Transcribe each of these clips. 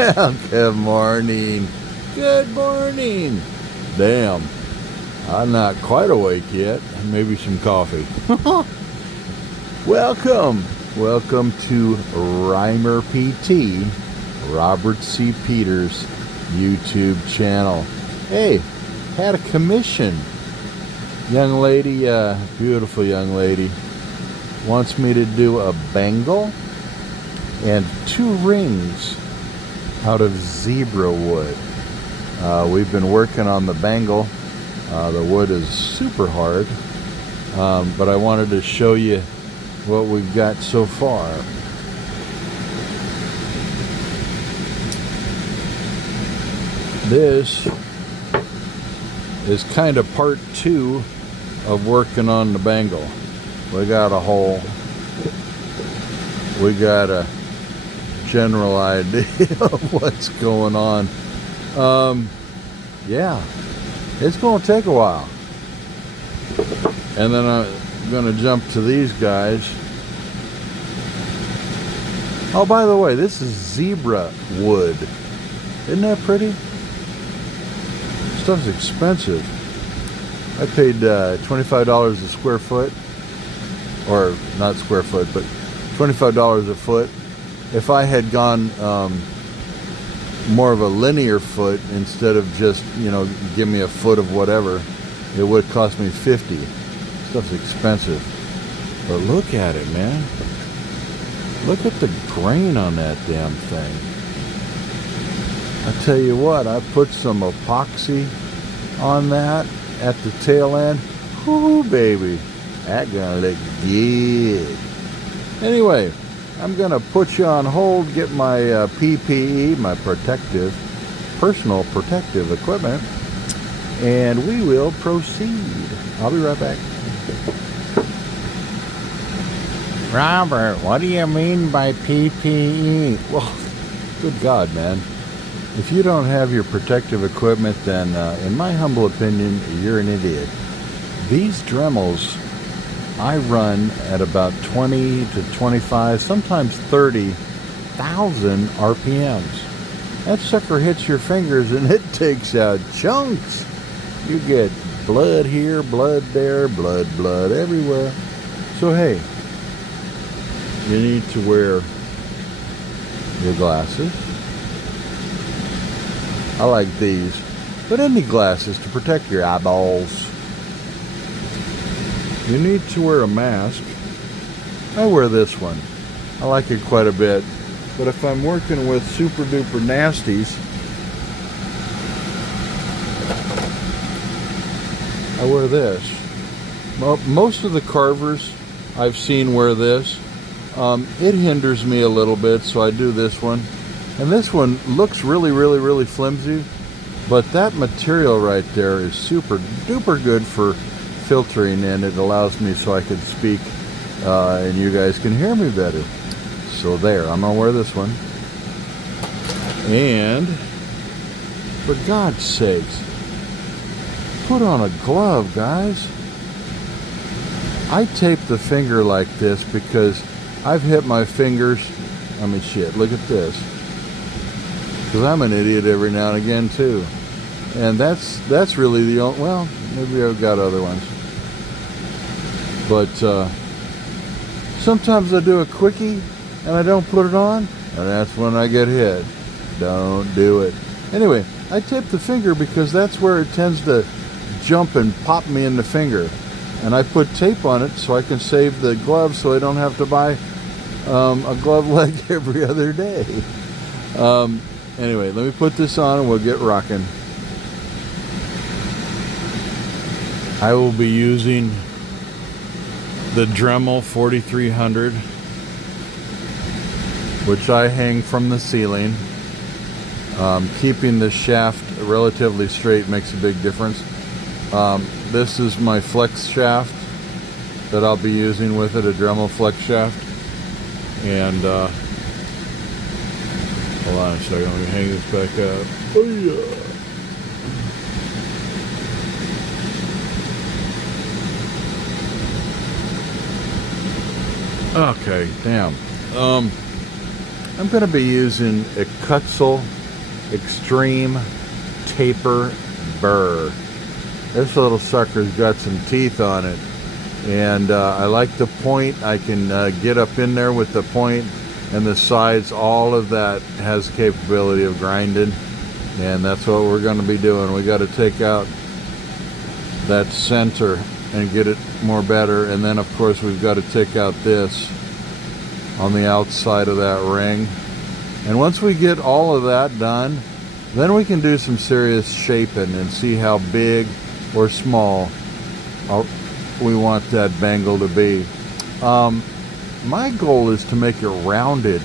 Well, good morning. Good morning. Damn, I'm not quite awake yet. Maybe some coffee. Welcome to Rhymer PT, Robert C. Peters YouTube channel. Hey, had a commission. Young lady, beautiful young lady, wants me to do a bangle and 2 rings out of zebra wood. We've been working on the bangle. The wood is super hard, but I wanted to show you what we've got so far. This is kind of part 2 of working on the bangle. We got a hole. We got a general idea of what's going on. Yeah, it's going to take a while. And then I'm going to jump to these guys. Oh, by the way, this is zebra wood. Isn't that pretty? Stuff's expensive. I paid $25 a square foot, or not square foot, but $25 a foot. If I had gone more of a linear foot instead of just, give me a foot of whatever, it would cost me $50. Stuff's expensive. But look at it, man. Look at the grain on that damn thing. I tell you what, I put some epoxy on that at the tail end. Whoo, baby. That gonna look good. Anyway, I'm going to put you on hold, get my PPE, my personal protective equipment, and we will proceed. I'll be right back. Robert, what do you mean by PPE? Well, good God, man. If you don't have your protective equipment, then in my humble opinion, you're an idiot. These Dremels I run at about 20 to 25, sometimes 30,000 RPMs. That sucker hits your fingers and it takes out chunks. You get blood here, blood there, blood everywhere. So hey, you need to wear your glasses. I like these, but any glasses to protect your eyeballs. You need to wear a mask. I wear this one. I like it quite a bit. But if I'm working with super duper nasties, I wear this. Most of the carvers I've seen wear this. It hinders me a little bit, so I do this one. And this one looks really flimsy, but that material right there is super duper good for filtering, and it allows me so I can speak and you guys can hear me better. So there, I'm gonna wear this one. And for God's sakes, put on a glove, guys. I tape the finger like this because I've hit my fingers. I mean, shit, look at this. Because I'm an idiot every now and again too. And that's really the only, well, maybe I've got other ones. But sometimes I do a quickie and I don't put it on, and that's when I get hit. Don't do it. Anyway, I tape the finger because that's where it tends to jump and pop me in the finger. And I put tape on it so I can save the glove so I don't have to buy a glove leg every other day. Anyway, let me put this on and we'll get rocking. I will be using the Dremel 4300, which I hang from the ceiling. Keeping the shaft relatively straight makes a big difference. This is my flex shaft that I'll be using with it, a Dremel flex shaft. And hold on a second, let me hang this back up. Oh yeah. Okay, damn. I'm going to be using a Kutzel Extreme Taper Burr. This little sucker's got some teeth on it, and I like the point. I can get up in there with the point and the sides. All of that has the capability of grinding, and that's what we're going to be doing. We got to take out that center and get it more better, and then of course we've got to take out this on the outside of that ring. And once we get all of that done, then we can do some serious shaping and see how big or small we want that bangle to be. My goal is to make it rounded,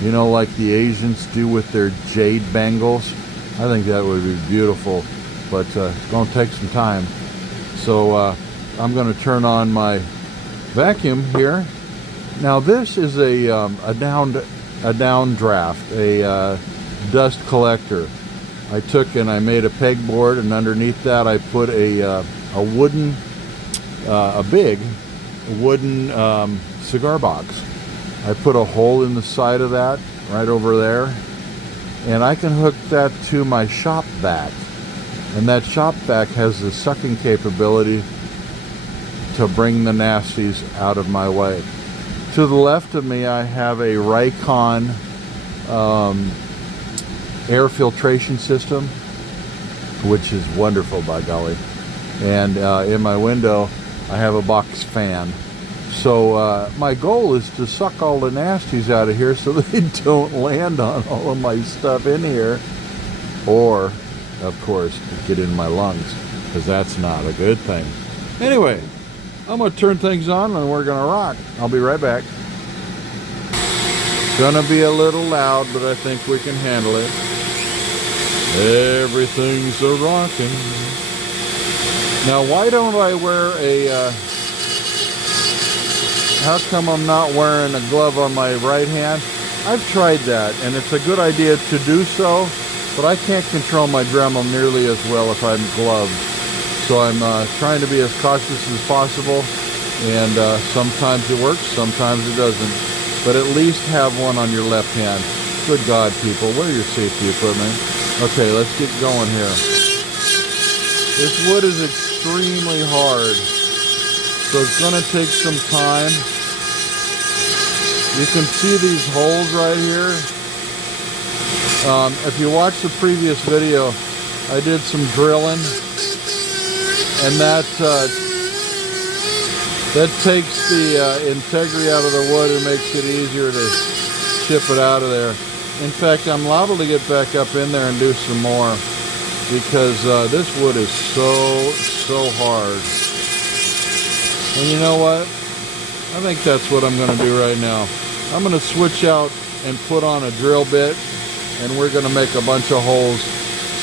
you know, like the Asians do with their jade bangles. I think that would be beautiful, but it's going to take some time. So I'm going to turn on my vacuum here. Now this is a downdraft, a dust collector. I took and I made a pegboard, and underneath that I put a big wooden cigar box. I put a hole in the side of that right over there, and I can hook that to my shop vac, and that shop vac has the sucking capability to bring the nasties out of my way. To the left of me I have a Raycon air filtration system, which is wonderful, by golly. And in my window I have a box fan. So my goal is to suck all the nasties out of here so they don't land on all of my stuff in here, or of course get in my lungs, because that's not a good thing. Anyway, I'm going to turn things on and we're going to rock. I'll be right back. Gonna be a little loud, but I think we can handle it. Everything's a rockin'. Now, why don't I wear a how come I'm not wearing a glove on my right hand? I've tried that, and it's a good idea to do so, but I can't control my Dremel nearly as well if I'm gloved. So I'm trying to be as cautious as possible, and sometimes it works, sometimes it doesn't. But at least have one on your left hand. Good God, people, wear your safety equipment. Okay, let's get going here. This wood is extremely hard, so it's going to take some time. You can see these holes right here. If you watch the previous video, I did some drilling, and that takes the integrity out of the wood and makes it easier to chip it out of there. In fact, I'm liable to get back up in there and do some more, because this wood is so hard. And you know what? I think that's what I'm going to do right now. I'm going to switch out and put on a drill bit, and we're going to make a bunch of holes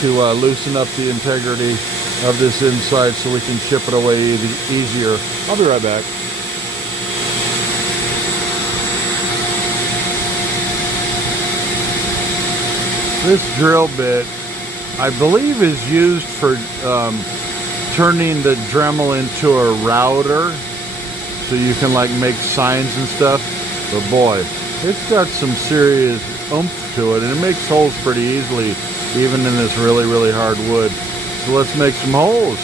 to loosen up the integrity of this inside so we can chip it away easier. I'll be right back. This drill bit, I believe, is used for turning the Dremel into a router, so you can like make signs and stuff. But boy, it's got some serious oomph to it, and it makes holes pretty easily, even in this really hard wood. So let's make some holes.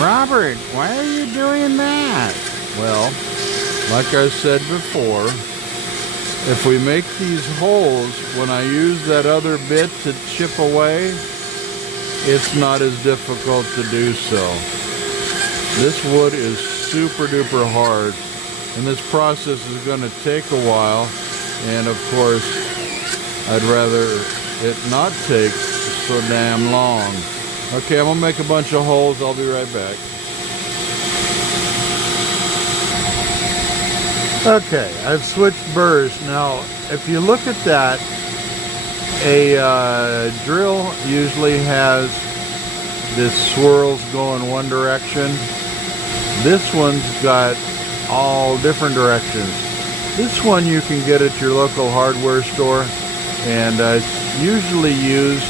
Robert, why are you doing that? Well, like I said before, if we make these holes, when I use that other bit to chip away, it's not as difficult to do so. This wood is super duper hard, and this process is going to take a while, and of course, I'd rather it not take so damn long. Okay, I'm gonna make a bunch of holes. I'll be right back. Okay, I've switched burrs. Now, if you look at that, a drill usually has this swirls going one direction. This one's got all different directions. This one you can get at your local hardware store, and it's usually used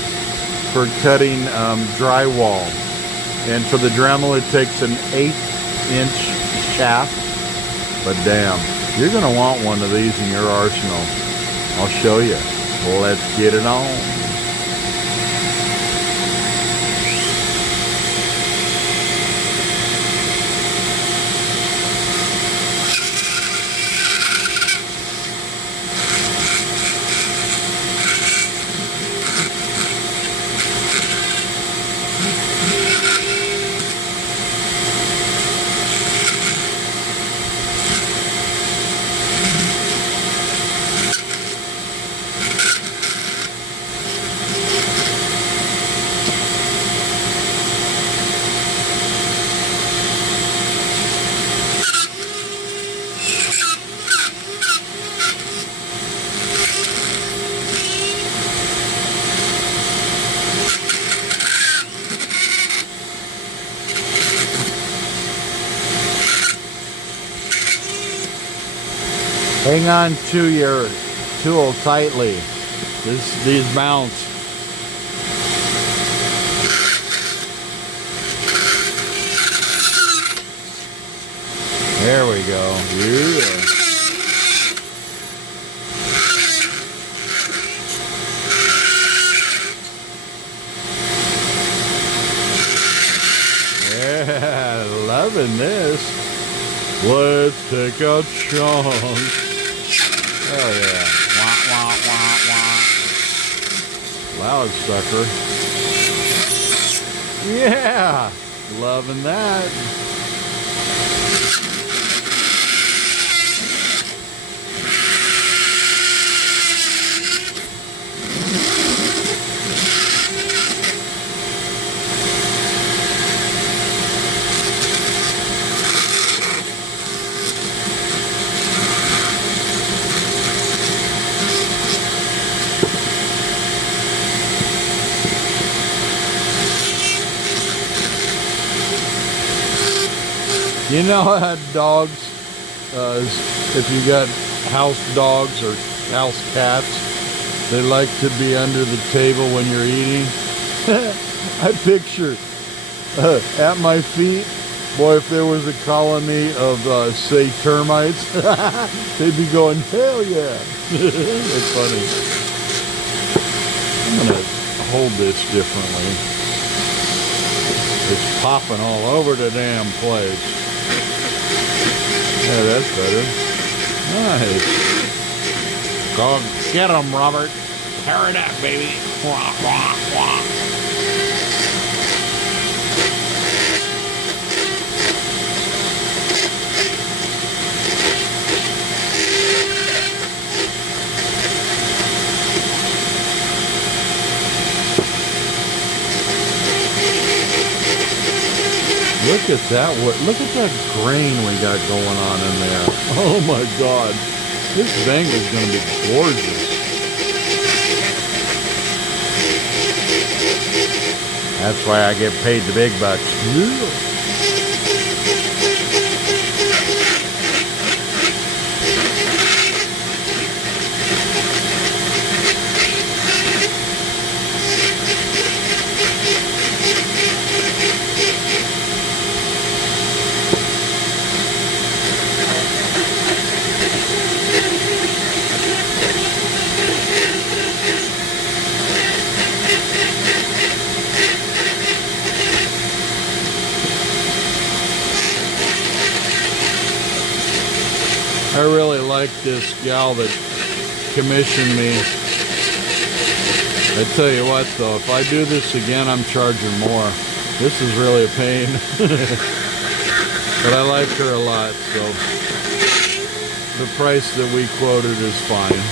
for cutting drywall. And for the Dremel, it takes an 1/8-inch shaft. But damn, you're gonna want one of these in your arsenal. I'll show you. Let's get it on. Hang on to your tool tightly. These mounts. There we go. Yeah. Yeah, loving this. Let's take a chunk. Oh yeah. Wah, wah, wah, wah. Loud sucker. Yeah. Loving that. You know how dogs, if you got house dogs or house cats, they like to be under the table when you're eating? I picture at my feet, boy, if there was a colony of, say, termites, they'd be going, hell yeah. It's funny. I'm going to hold this differently. It's popping all over the damn place. Yeah, that's better. Nice. Go get 'em, Robert. Tear it up, baby. Wah, wah, wah. Look at that, look at that grain we got going on in there. Oh my God. This Bangel is going to be gorgeous. That's why I get paid the big bucks. I really like this gal that commissioned me. I tell you what though, if I do this again, I'm charging more. This is really a pain. But I like her a lot, so the price that we quoted is fine.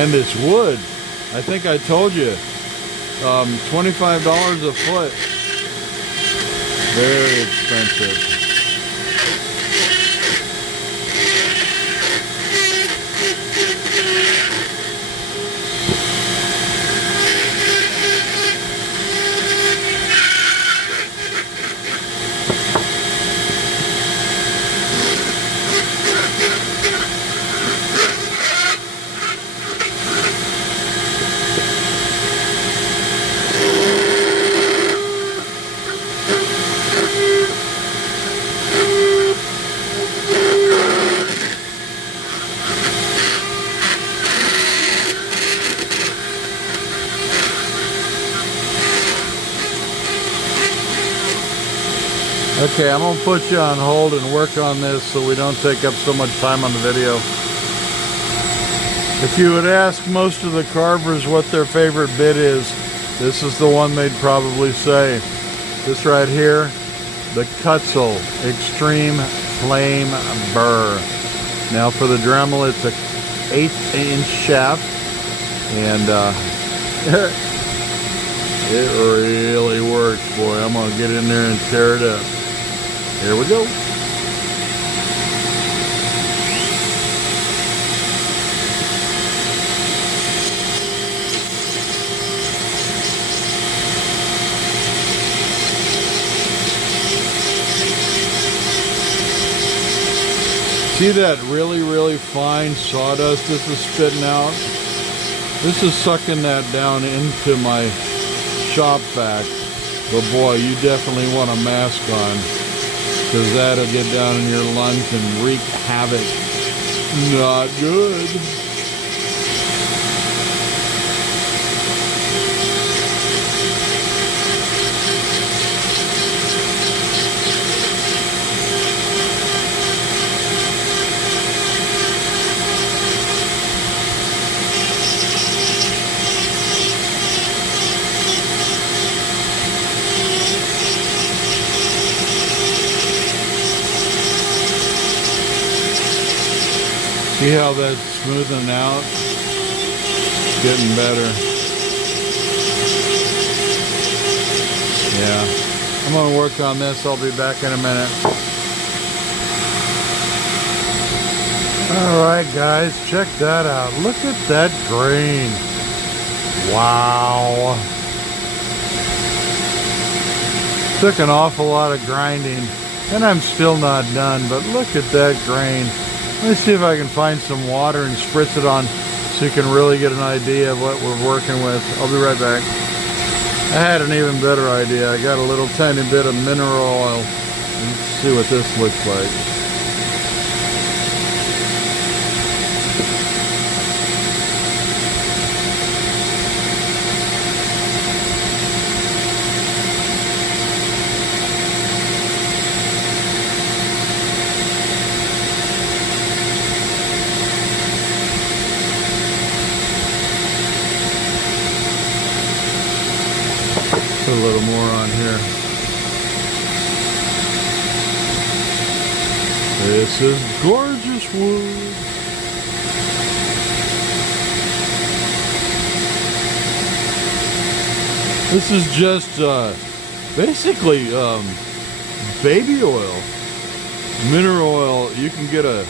And this wood, I think I told you, $25 a foot. Very expensive. Okay, I'm gonna put you on hold and work on this so we don't take up so much time on the video. If you would ask most of the carvers what their favorite bit is, this is the one they'd probably say. This right here, the Kutzel Extreme Flame Burr. Now for the Dremel, it's a 1/8" shaft, and it really works, boy. I'm gonna get in there and tear it up. Here we go. See that really fine sawdust this is spitting out? This is sucking that down into my shop vac. But boy, you definitely want a mask on, because that'll get down in your lungs and wreak havoc. Not good. See how that's smoothing out? It's getting better. Yeah. I'm gonna work on this. I'll be back in a minute. Alright guys, check that out. Look at that grain. Wow. Took an awful lot of grinding, and I'm still not done, but look at that grain. Let me see if I can find some water and spritz it on so you can really get an idea of what we're working with. I'll be right back. I had an even better idea. I got a little tiny bit of mineral oil. Let's see what this looks like. Put a little more on here. This is gorgeous wood. This is just basically baby oil. Mineral oil. You can get a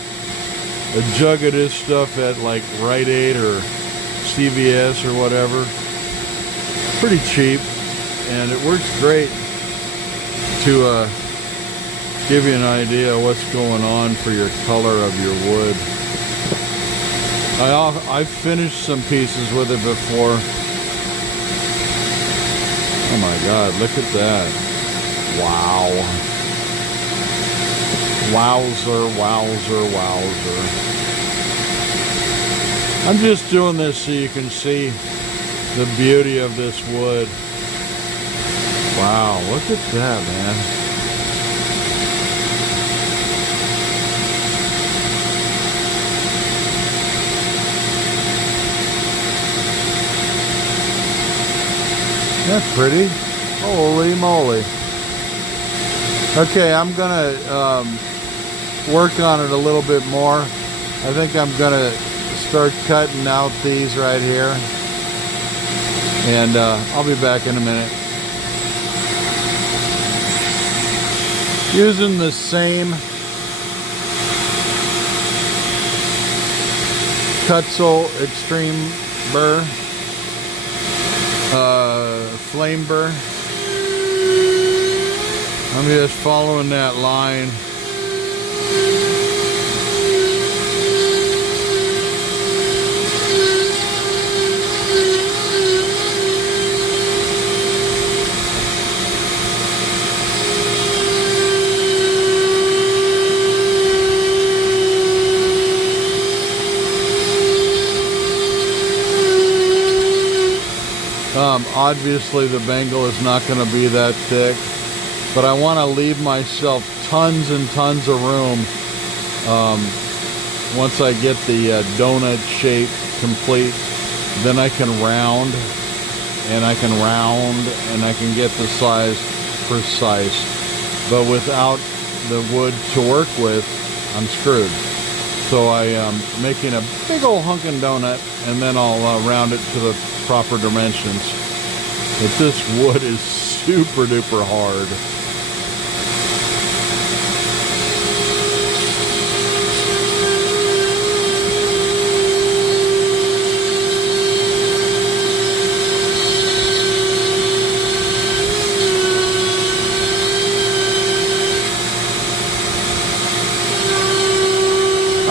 jug of this stuff at like Rite Aid or CVS or whatever. Pretty cheap. And it works great to give you an idea of what's going on for your color of your wood. I've finished some pieces with it before. Oh my God, look at that. Wow. Wowzer, wowzer, wowzer. I'm just doing this so you can see the beauty of this wood. Wow, look at that, man. That's pretty. Holy moly. Okay, I'm gonna work on it a little bit more. I think I'm gonna start cutting out these right here. And I'll be back in a minute. Using the same Cutzel Extreme burr, flame burr. I'm just following that line. Obviously the Bangel is not going to be that thick, but I want to leave myself tons and tons of room once I get the donut shape complete. Then I can round and I can round and I can get the size precise, but without the wood to work with, I'm screwed. So I am making a big old hunkin' donut, and then I'll round it to the proper dimensions. But this wood is super duper hard.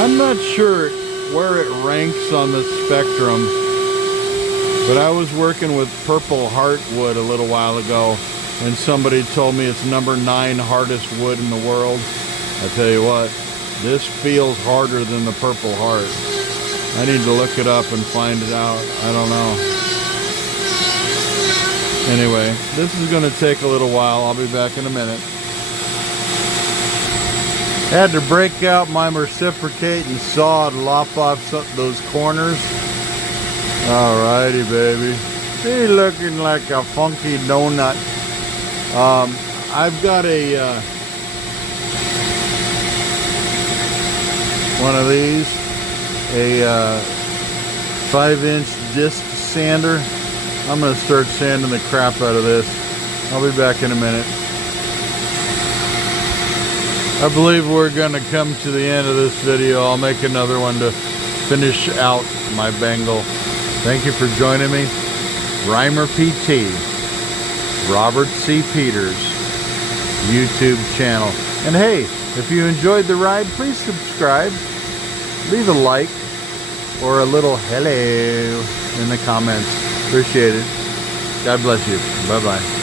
I'm not sure where it ranks on the spectrum, but I was working with purple heartwood a little while ago, and somebody told me it's number 9 hardest wood in the world. I tell you what, this feels harder than the purple heart. I need to look it up and find it out. I don't know. Anyway, this is going to take a little while. I'll be back in a minute. Had to break out my reciprocating saw and lop off those corners. Alrighty, baby. He's looking like a funky donut. I've got a one of these, a 5-inch disc sander. I'm gonna start sanding the crap out of this. I'll be back in a minute. I believe we're gonna come to the end of this video. I'll make another one to finish out my Bangel. Thank you for joining me. Reimer PT, Robert C. Peters, YouTube channel. And hey, if you enjoyed the ride, please subscribe, leave a like, or a little hello in the comments. Appreciate it. God bless you. Bye-bye.